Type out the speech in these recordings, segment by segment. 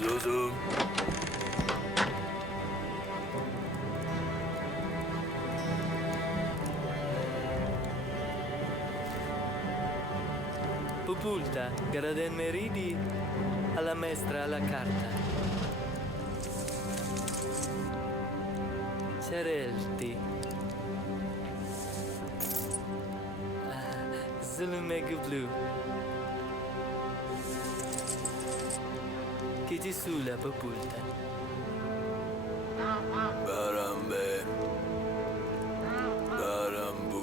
Zuzu. Pupulta, Garaden Meridi, alla maestra alla carta. Cerelti. Zulumegu Blue. Kijisula Pupulta. Barambe. Barambu.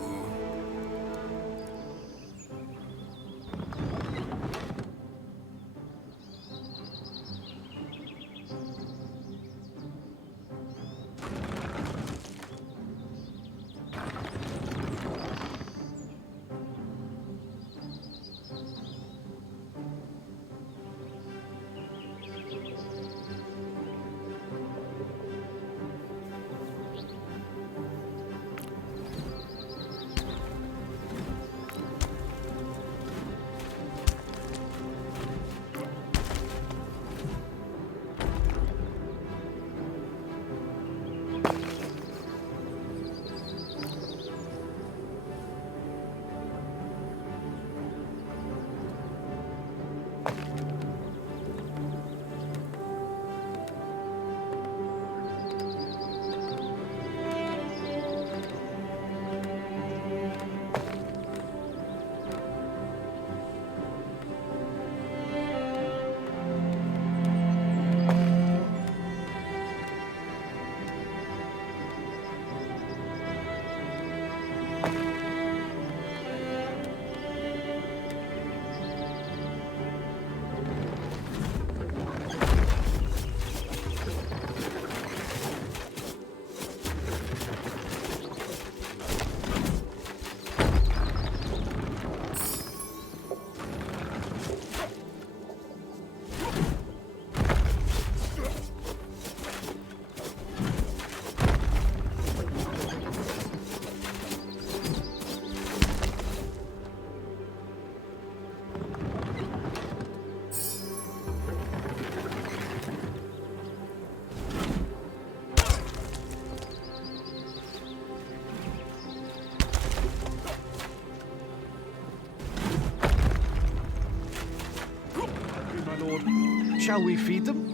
Shall we feed them?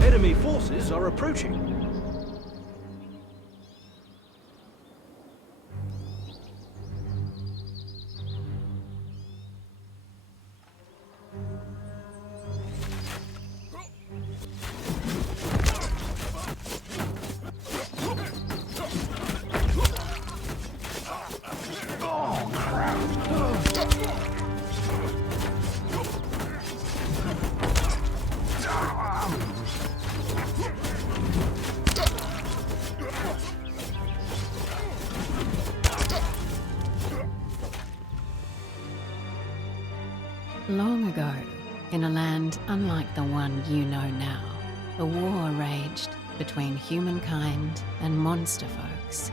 Enemy forces are approaching. Long ago, in a land unlike the one you know now, a war raged between humankind and monsterfolks.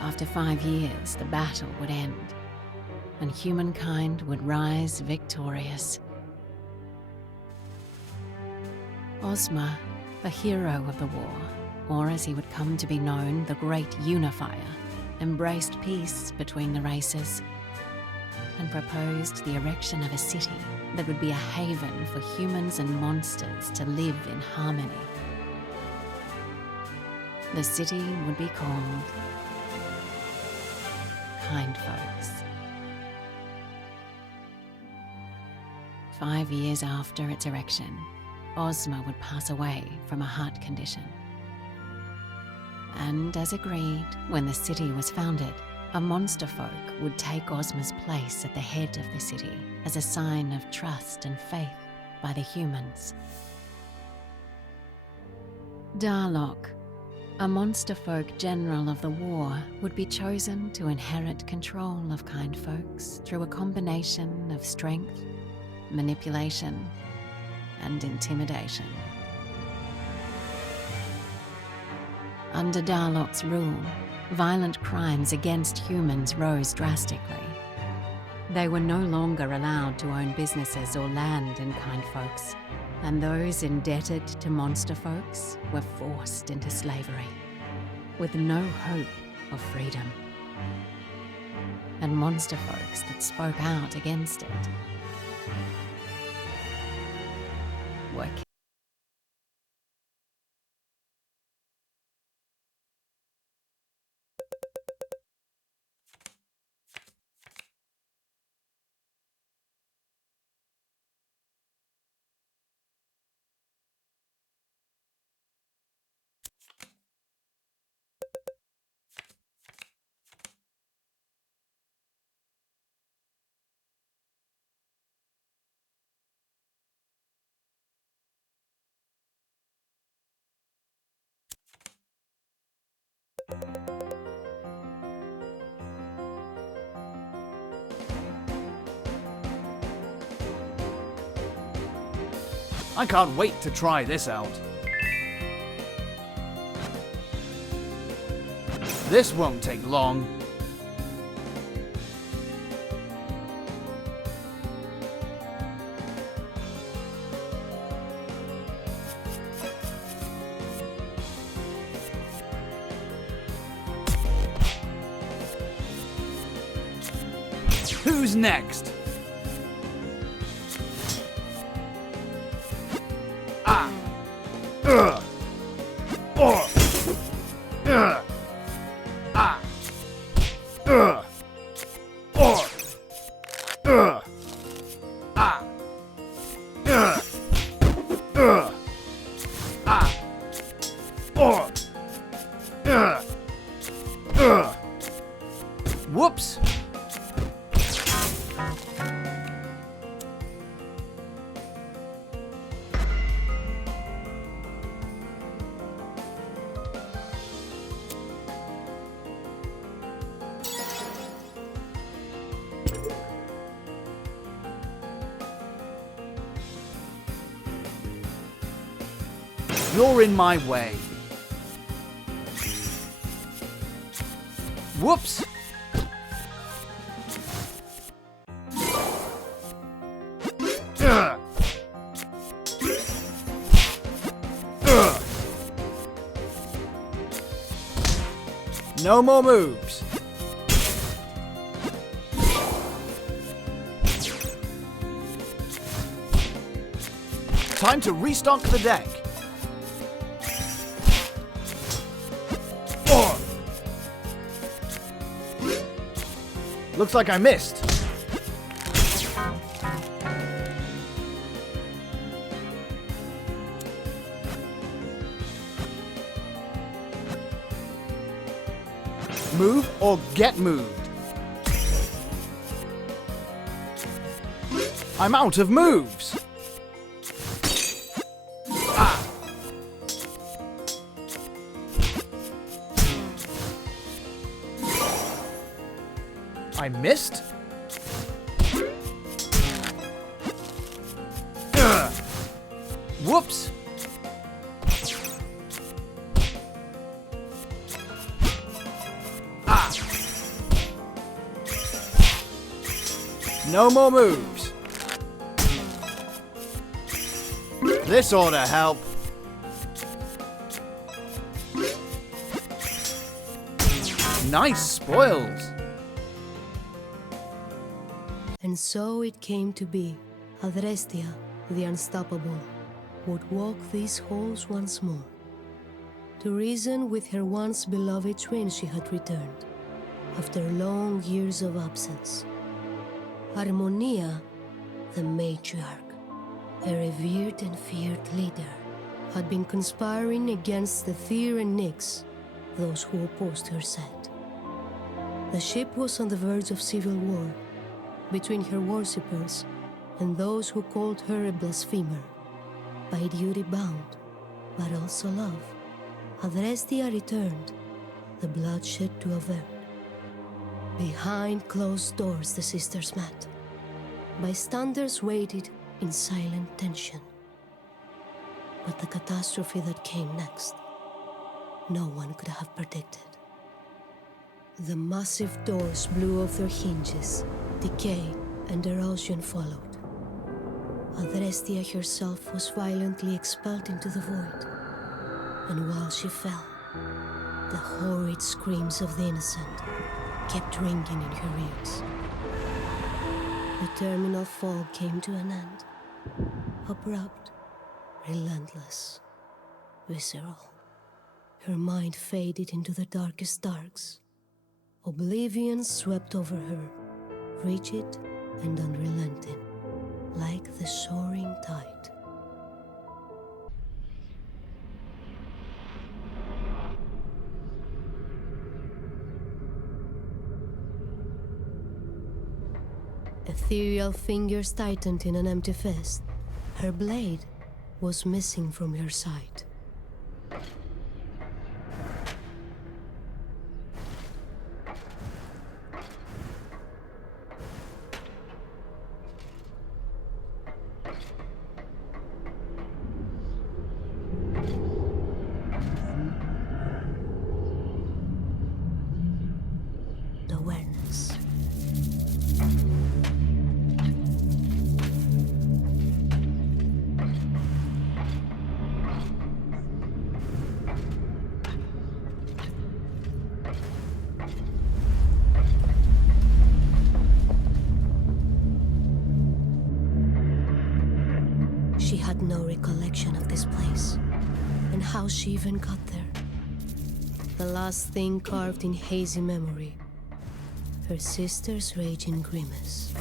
After 5 years, the battle would end, and humankind would rise victorious. Ozma, a hero of the war, or as he would come to be known, the Great Unifier, embraced peace between the races and proposed the erection of a city that would be a haven for humans and monsters to live in harmony. The city would be called Kindfolx. 5 years after its erection, Ozma would pass away from a heart condition. And as agreed, when the city was founded, a monsterfolk would take Ozma's place at the head of the city as a sign of trust and faith by the humans. Darlock, a monsterfolk general of the war, would be chosen to inherit control of Kindfolx through a combination of strength, manipulation, and intimidation. Under Darlock's rule, violent crimes against humans rose drastically. They were no longer allowed to own businesses or land in Kindfolx, and those indebted to monsterfolks were forced into slavery, with no hope of freedom. And monsterfolks that spoke out against it were I can't wait to try this out. This won't take long. Who's next? Whoops! You're in my way. Whoops! No more moves. Time to restock the deck. Looks like I missed. Move or get moved. I'm out of moves. I missed? Whoops! No more moves. This ought to help. Nice spoils. And so it came to be. Adrestia, the unstoppable, would walk these halls once more. To reason with her once beloved twin she had returned, after long years of absence. Harmonia, the matriarch, a revered and feared leader, had been conspiring against the Tyr and Nyx, those who opposed her set. The ship was on the verge of civil war, between her worshippers and those who called her a blasphemer. By duty bound, but also love, Adrestia returned, the bloodshed to avert. Behind closed doors the sisters met. Bystanders waited in silent tension. But the catastrophe that came next, no one could have predicted. The massive doors blew off their hinges. Decay and erosion followed. Adrestia herself was violently expelled into the void. And while she fell, the horrid screams of the innocent kept ringing in her ears. The terminal fall came to an end. Abrupt, relentless, visceral. Her mind faded into the darkest darks. Oblivion swept over her, rigid and unrelenting, like the soaring tide. Ethereal fingers tightened in an empty fist. Her blade was missing from her side. Awareness. She had no recollection of this place, and how she even got there. The last thing carved in hazy memory, her sister's raging grimace.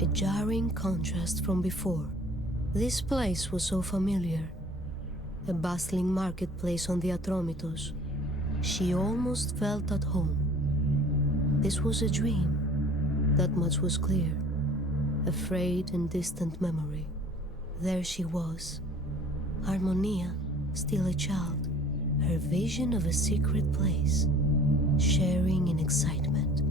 A jarring contrast from before. This place was so familiar. A bustling marketplace on the Atromitos. She almost felt at home. This was a dream. That much was clear. A frayed and distant memory. There she was. Harmonia, still a child. Her vision of a secret place. Sharing in excitement.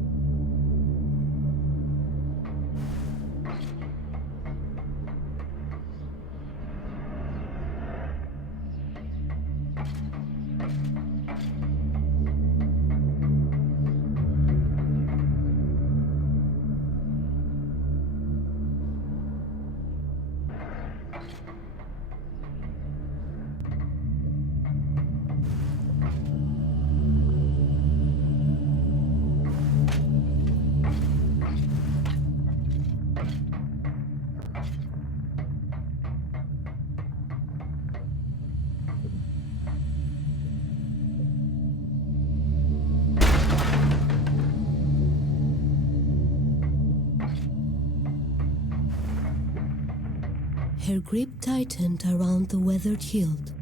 Her grip tightened around the weathered hilt.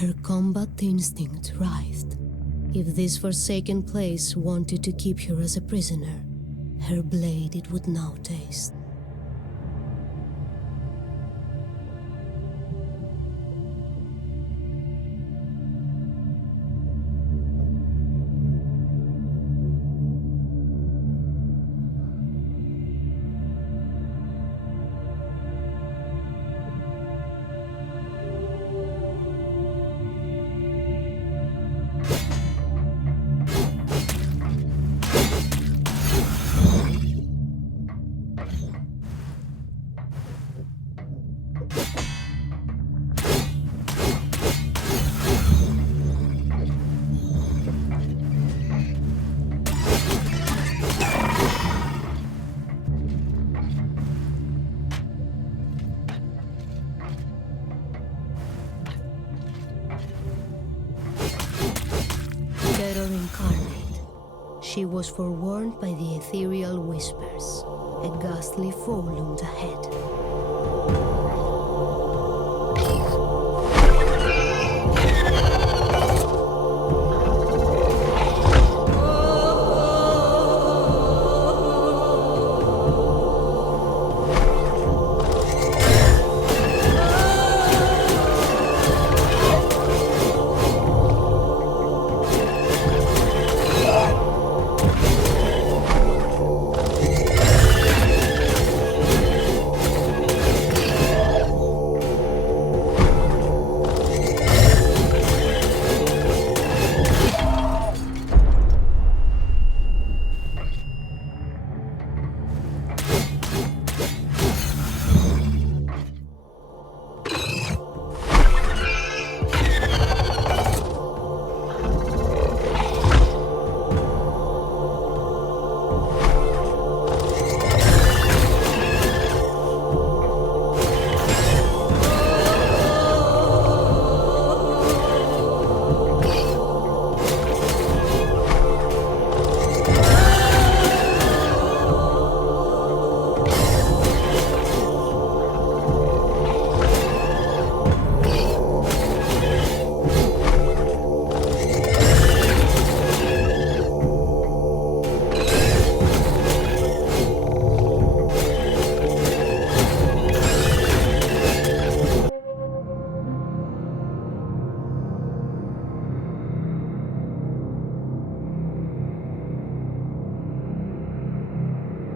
Her combat instinct writhed. If this forsaken place wanted to keep her as a prisoner, her blade it would now taste. Terror incarnate, she was forewarned by the ethereal whispers. A ghastly foe loomed ahead.